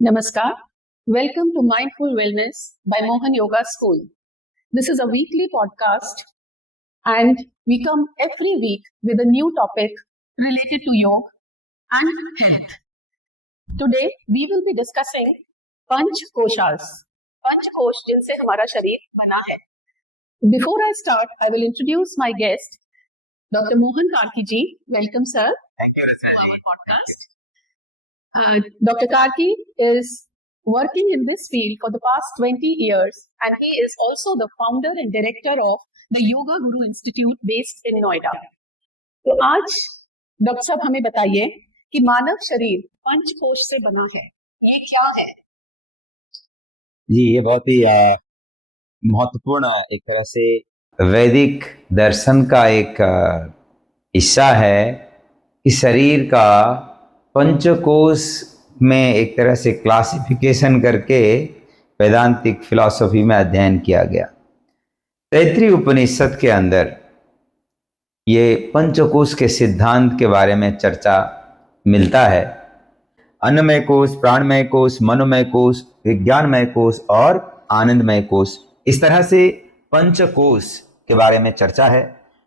Namaskar. Welcome to Mindful Wellness by Mohan Yoga School. This is a weekly podcast and we come every week with a new topic related to yoga and health. Today we will be discussing Panch Koshas. Panch Kosh जिनसे हमारा शरीर बना है. Before I start, I will introduce my guest, Dr. Mohan Karki ji. Welcome, sir. Thank you, to our podcast. Dr. Karki is working in this field for the past 20 years and he is also the founder and director of the Yoga Guru Institute based in Noida. तो आज doctor साहब हमें बताइए कि मानव शरीर पंचकोश से बना है, ये क्या है? जी, ये बहुत ही महत्वपूर्ण एक तरह से वैदिक दर्शन का एक हिस्सा है कि शरीर का पंचकोश में एक तरह से क्लासिफिकेशन करके वेदांतिक फिलॉसफी में अध्ययन किया गया। तैत्तिरीय उपनिषद के अंदर ये पंचकोश के सिद्धांत के बारे में चर्चा मिलता है। अन्नमय कोश, प्राणमय कोश, मनोमय कोश, विज्ञानमय कोश और आनंदमय कोश, इस तरह से पंचकोश के बारे में चर्चा है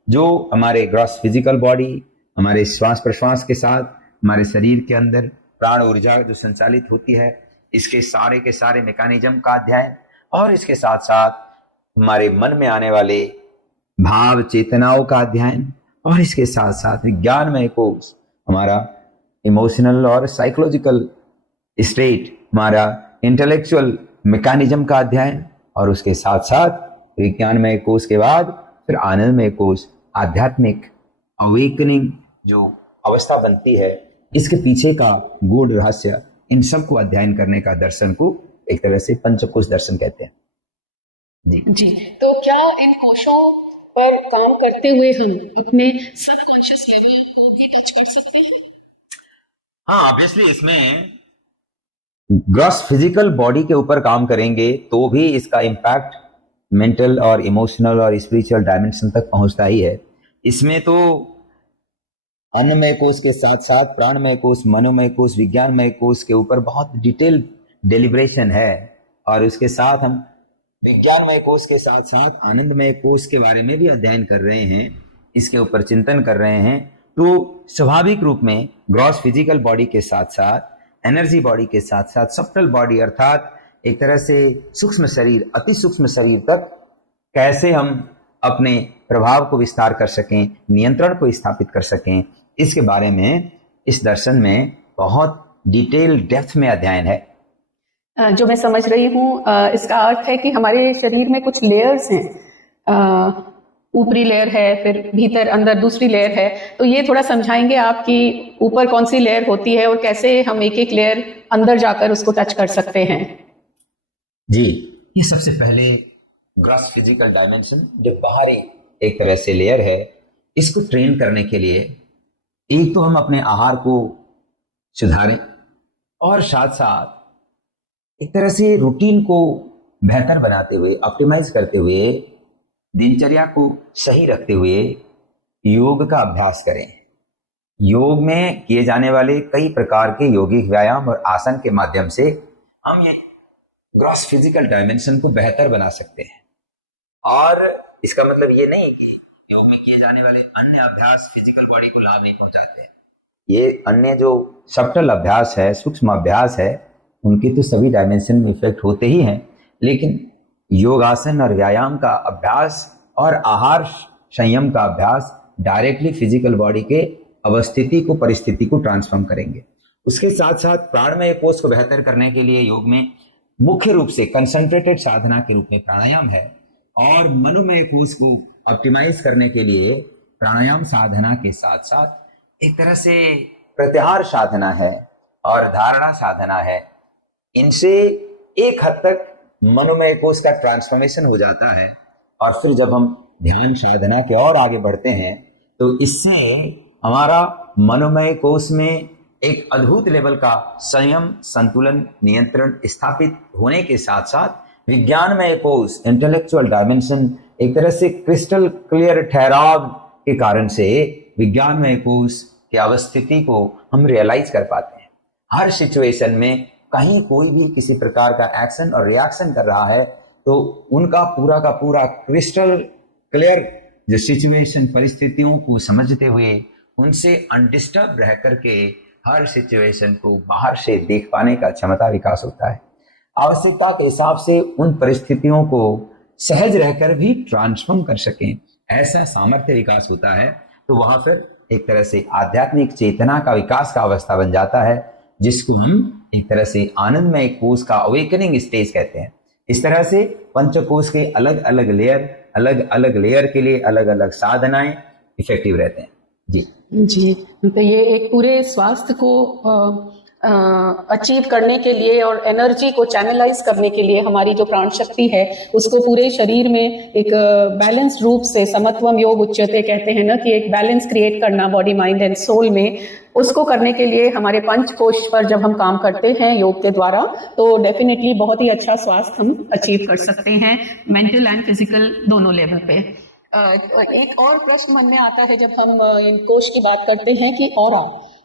जो हमारे ग्रॉस फिजिकल बॉडी, हमारे श्वास प्रश्वास के साथ हमारे शरीर के अंदर प्राण ऊर्जा जो संचालित होती है, इसके सारे के सारे मैकेनिज्म का अध्ययन और इसके साथ साथ हमारे मन में आने वाले भाव चेतनाओं का अध्ययन और इसके साथ साथ विज्ञानमय कोश हमारा इमोशनल और साइकोलॉजिकल स्टेट, हमारा इंटेलेक्चुअल मैकेनिज्म का अध्ययन और उसके साथ साथ विज्ञानमय कोश के बाद फिर आनंदमय कोश, आध्यात्मिक अवेकनिंग जो अवस्था बनती है, इसके पीछे का गूढ़ रहस्य, इन सब को अध्ययन करने का दर्शन को एक तरह से पंचकोश दर्शन कहते हैं। जी, तो क्या इन कोशों पर काम करते हुए हम अपने सबकॉन्शियस लेवल को भी टच कर सकते हैं? हाँ, ऑब्वियसली इसमें ग्रॉस फिजिकल बॉडी के ऊपर काम करेंगे तो भी इसका इम्पैक्ट मेंटल और इमोशनल और स्पिरिचुअल डायमेंशन तक पहुंचता ही है। इसमें तो अन्नमय कोश के साथ साथ प्राणमय कोश, मनोमय कोश, विज्ञानमय कोश के ऊपर बहुत डिटेल डेलिब्रेशन है और उसके साथ हम विज्ञानमय कोश के साथ साथ आनंदमय कोश के बारे में भी अध्ययन कर रहे हैं, इसके ऊपर चिंतन कर रहे हैं। तो स्वाभाविक रूप में ग्रॉस फिजिकल बॉडी के साथ साथ एनर्जी बॉडी के साथ साथ सब्टल बॉडी अर्थात एक तरह से सूक्ष्म शरीर, अति सूक्ष्म शरीर तक कैसे हम अपने प्रभाव को विस्तार कर सकें, नियंत्रण को स्थापित कर सकें, इसके बारे में इस दर्शन में बहुत डिटेल डेप्थ में अध्ययन है। जो मैं समझ रही हूँ इसका अर्थ है कि हमारे शरीर में कुछ लेयर्स हैं, ऊपरी लेयर है, फिर भीतर अंदर दूसरी लेयर है, तो ये थोड़ा समझाएंगे आप कि ऊपर कौन सी लेयर होती है और कैसे हम एक एक लेयर अंदर जाकर उसको टच कर सकते हैं? जी, ये सबसे पहले ग्रॉस फिजिकल डायमेंशन जो बाहरी एक तरह से लेयर है, इसको ट्रेन करने के लिए एक तो हम अपने आहार को सुधारें और साथ साथ एक तरह से रूटीन को बेहतर बनाते हुए, ऑप्टिमाइज करते हुए, दिनचर्या को सही रखते हुए योग का अभ्यास करें। योग में किए जाने वाले कई प्रकार के योगिक व्यायाम और आसन के माध्यम से हम ये ग्रॉस फिजिकल डायमेंशन को बेहतर बना सकते हैं। और इसका मतलब ये नहीं कि योग में किए जाने वाले अन्य अभ्यास फिजिकल बॉडी को लाभ नहीं पहुंचाते हैं। ये अन्य जो सब्टल अभ्यास है, सूक्ष्म अभ्यास है, उनके तो सभी डायमेंशन में इफेक्ट होते ही हैं, लेकिन योगासन और व्यायाम का अभ्यास और आहार संयम का अभ्यास डायरेक्टली फिजिकल बॉडी के अवस्थिति को, परिस्थिति को ट्रांसफॉर्म करेंगे। उसके साथ साथ प्राणमय कोश को बेहतर करने के लिए योग में मुख्य रूप से कंसंट्रेटेड साधना के रूप में प्राणायाम है और मनोमय कोश को ऑप्टिमाइज करने के लिए प्राणायाम साधना के साथ साथ एक तरह से प्रत्याहार साधना है और धारणा साधना है। इनसे एक हद तक मनोमय कोश का ट्रांसफॉर्मेशन हो जाता है और फिर जब हम ध्यान साधना के और आगे बढ़ते हैं तो इससे हमारा मनोमय कोश में एक अद्भुत लेवल का संयम, संतुलन, नियंत्रण स्थापित होने के साथ साथ विज्ञानमय कोश, इंटेलेक्चुअल डायमेंशन एक तरह से क्रिस्टल क्लियर ठहराव के कारण से विज्ञानमय कोश की अवस्थिति को हम रियलाइज कर पाते हैं। हर सिचुएशन में कहीं कोई भी किसी प्रकार का एक्शन और रिएक्शन कर रहा है तो उनका पूरा का पूरा क्रिस्टल क्लियर जो सिचुएशन परिस्थितियों को समझते हुए उनसे अनडिस्टर्ब रह करके हर सिचुएशन को बाहर से देख पाने का क्षमता विकास होता है। आवश्यकता के हिसाब से उन परिस्थितियों को सहज रहकर भी ट्रांसफॉर्म कर सकें, ऐसा सामर्थ्य विकास होता है। तो वहां पर एक तरह से आध्यात्मिक चेतना का विकास का अवस्था बन जाता है, जिसको हम एक तरह से आनंदमय कोष का अवेकनिंग स्टेज कहते हैं। इस तरह से पंचकोश के अलग अलग लेयर के लिए अलग अलग साधनाएं इफेक्टिव रहते हैं। जी, तो ये एक पूरे स्वास्थ्य को अचीव करने के लिए और एनर्जी को चैनलाइज करने के लिए हमारी जो प्राण शक्ति है उसको पूरे शरीर में एक बैलेंस रूप से, समत्वम योग उच्यते कहते हैं ना, कि एक बैलेंस क्रिएट करना बॉडी माइंड एंड सोल में, उसको करने के लिए हमारे पंच कोश पर जब हम काम करते हैं योग के द्वारा तो डेफिनेटली बहुत ही अच्छा स्वास्थ्य हम अचीव कर सकते हैं, मेंटल एंड फिजिकल दोनों लेवल पे। एक और प्रश्न मन में आता है जब हम इन कोश की बात करते हैं कि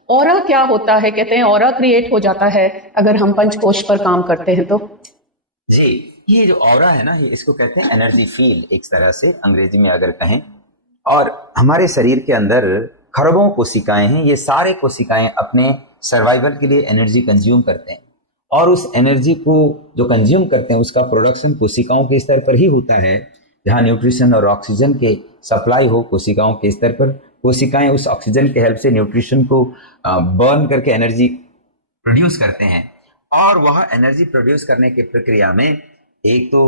ऑरा क्या होता है। कहते हैं ऑरा क्रिएट हो जाता है अगर हम पंचकोश पर काम करते हैं तो। जी, ये जो ऑरा है ना, ये इसको कहते हैं एनर्जी फील्ड, एक तरह से अंग्रेजी में अगर कहें। और हमारे शरीर के अंदर खरबों कोशिकाएं हैं, ये सारे कोशिकाएं अपने सर्वाइवल के लिए एनर्जी कंज्यूम करते हैं और उस एनर्जी को जो कंज्यूम करते हैं उसका प्रोडक्शन कोशिकाओं के स्तर पर ही होता है। जहां न्यूट्रिशन और ऑक्सीजन के सप्लाई हो कोशिकाओं के स्तर पर, कोशिकाएं उस ऑक्सीजन के हेल्प से न्यूट्रिशन को बर्न करके एनर्जी प्रोड्यूस करते हैं। और वह एनर्जी प्रोड्यूस करने की प्रक्रिया में एक तो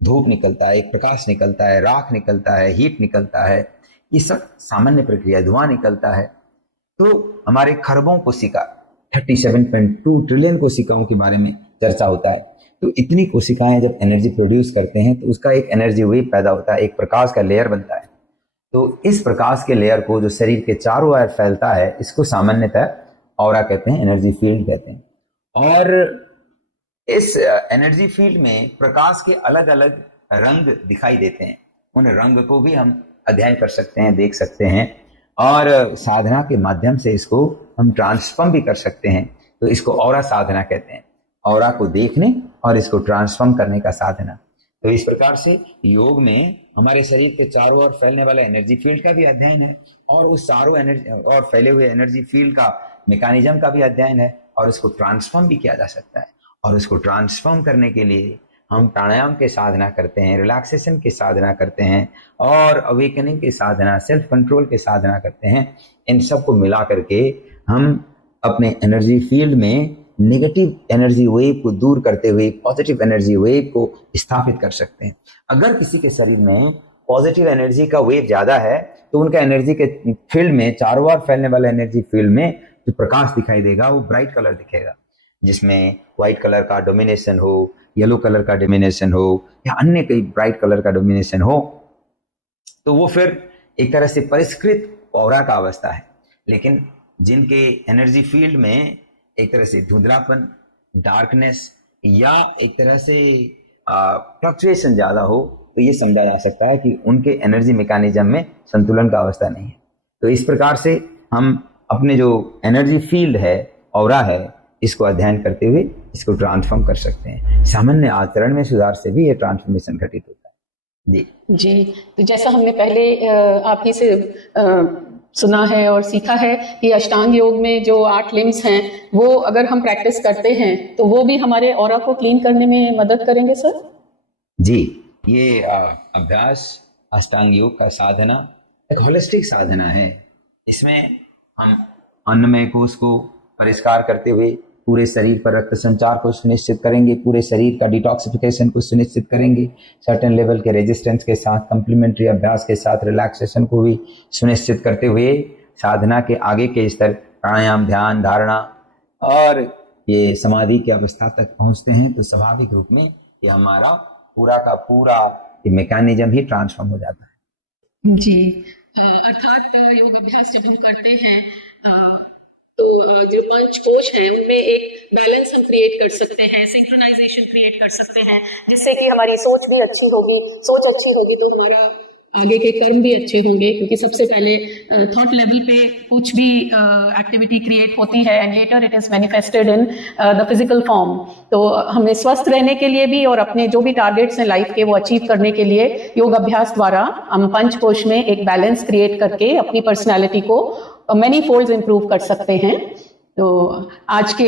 धूप निकलता है, एक प्रकाश निकलता है, राख निकलता है, हीट निकलता है, ये सब सामान्य प्रक्रिया, धुआं निकलता है। तो हमारे खरबों कोशिका 37.2 ट्रिलियन कोशिकाओं के बारे में चर्चा होता है। तो इतनी कोशिकाएं जब एनर्जी प्रोड्यूस करते हैं तो उसका एक एनर्जी वेव पैदा होता है, एक प्रकाश का लेयर बनता है। तो इस प्रकाश के लेयर को जो शरीर के चारों ओर फैलता है इसको सामान्यतः ऑरा कहते हैं, एनर्जी फील्ड कहते हैं। और इस एनर्जी फील्ड में प्रकाश के अलग अलग रंग दिखाई देते हैं, उन रंग को भी हम अध्ययन कर सकते हैं, देख सकते हैं और साधना के माध्यम से इसको हम ट्रांसफॉर्म भी कर सकते हैं। तो इसको ऑरा साधना कहते हैं, ऑरा को देखने और इसको ट्रांसफॉर्म करने का साधना। तो इस प्रकार से योग में हमारे शरीर के चारों ओर फैलने वाला एनर्जी फील्ड का भी अध्ययन है और उस चारों एनर्जी और फैले हुए एनर्जी फील्ड का मैकेनिज्म का भी अध्ययन है और इसको ट्रांसफॉर्म भी किया जा सकता है। और उसको ट्रांसफॉर्म करने के लिए हम प्राणायाम के साधना करते हैं, रिलैक्सेशन की साधना करते हैं और अवेकनिंग की साधना, सेल्फ कंट्रोल की साधना करते हैं। इन सब को मिला करके हम अपने एनर्जी फील्ड में नेगेटिव एनर्जी वेव को दूर करते हुए पॉजिटिव एनर्जी वेव को स्थापित कर सकते हैं। अगर किसी के शरीर में पॉजिटिव एनर्जी का वेव ज्यादा है तो उनका एनर्जी के फील्ड में, चारों ओर फैलने वाले एनर्जी फील्ड में जो प्रकाश दिखाई देगा वो ब्राइट कलर दिखेगा, जिसमें व्हाइट कलर का डोमिनेशन हो, येलो कलर का डोमिनेशन हो या अन्य कई ब्राइट कलर का डोमिनेशन हो, तो वो फिर एक तरह से परिष्कृत ऑरा का अवस्था है। लेकिन जिनके एनर्जी फील्ड में एक तरह से धुंधलापन, डार्कनेस या एक तरह से फ्लक्चुएशन ज्यादा हो, तो ये समझा जा सकता है कि उनके एनर्जी मैकेनिज्म में संतुलन का अवस्था नहीं है। तो इस प्रकार से हम अपने जो एनर्जी फील्ड है, ऑरा है, इसको अध्ययन करते हुए इसको ट्रांसफॉर्म कर सकते हैं। सामान्य आचरण में सुधार से भी ये ट्रांसफॉर्मेशन घटित होता है। जी, तो जैसा हमने पहले आप ही से सुना है और सीखा है कि अष्टांग योग में जो 8 लिम्स हैं वो अगर हम प्रैक्टिस करते हैं तो वो भी हमारे ऑरा को क्लीन करने में मदद करेंगे सर? जी, ये अभ्यास अष्टांग योग का साधना एक होलिस्टिक साधना है। इसमें हम अन्नमय कोश को परिष्कार करते हुए पूरे शरीर पर रक्त संचार को सुनिश्चित करेंगे, पूरे शरीर का डिटॉक्सिफिकेशन को सुनिश्चित करेंगे, सर्टेन लेवल के रेजिस्टेंस के साथ, कंप्लीमेंट्री अभ्यास के साथ रिलैक्सेशन को भी सुनिश्चित करते हुए साधना के आगे के स्तर प्राणायाम, ध्यान, धारणा और ये समाधि की अवस्था तक पहुंचते हैं तो स्वाभाविक रूप में ये हमारा पूरा का पूरा ये मैकेनिज्म ही ट्रांसफॉर्म हो जाता है। जी, अर्थात योग अभ्यास जब हम करते हैं तो जो पंच कोश हैं उनमें एक बैलेंस हम क्रिएट कर सकते हैं, सिंक्रोनाइजेशन क्रिएट कर सकते हैं, जिससे कि हमारी सोच भी अच्छी होगी। सोच अच्छी होगी तो हमारा आगे के कर्म भी अच्छे होंगे, क्योंकि सबसे पहले थॉट लेवल पे कुछ भी एक्टिविटी क्रिएट होती है and later it is manifested in the physical form. तो हमें स्वस्थ रहने के लिए भी और अपने जो भी टारगेट्स हैं लाइफ के वो अचीव करने के लिए योग अभ्यास द्वारा हम पंचकोश में एक बैलेंस क्रिएट करके अपनी पर्सनैलिटी को मैनी फोल्ड्स इम्प्रूव कर सकते हैं। तो आज के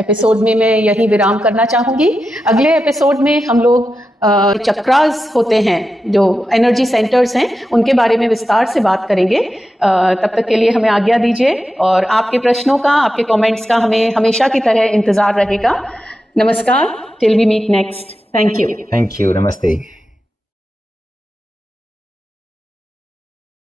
एपिसोड में मैं यही विराम करना चाहूँगी। अगले एपिसोड में हम लोग चक्रास होते हैं जो एनर्जी सेंटर्स हैं उनके बारे में विस्तार से बात करेंगे। तब तक के लिए हमें आज्ञा दीजिए और आपके प्रश्नों का, आपके कमेंट्स का हमें हमेशा की तरह इंतजार रहेगा। नमस्कार, till we meet next. Thank you. Thank you, नमस्ते।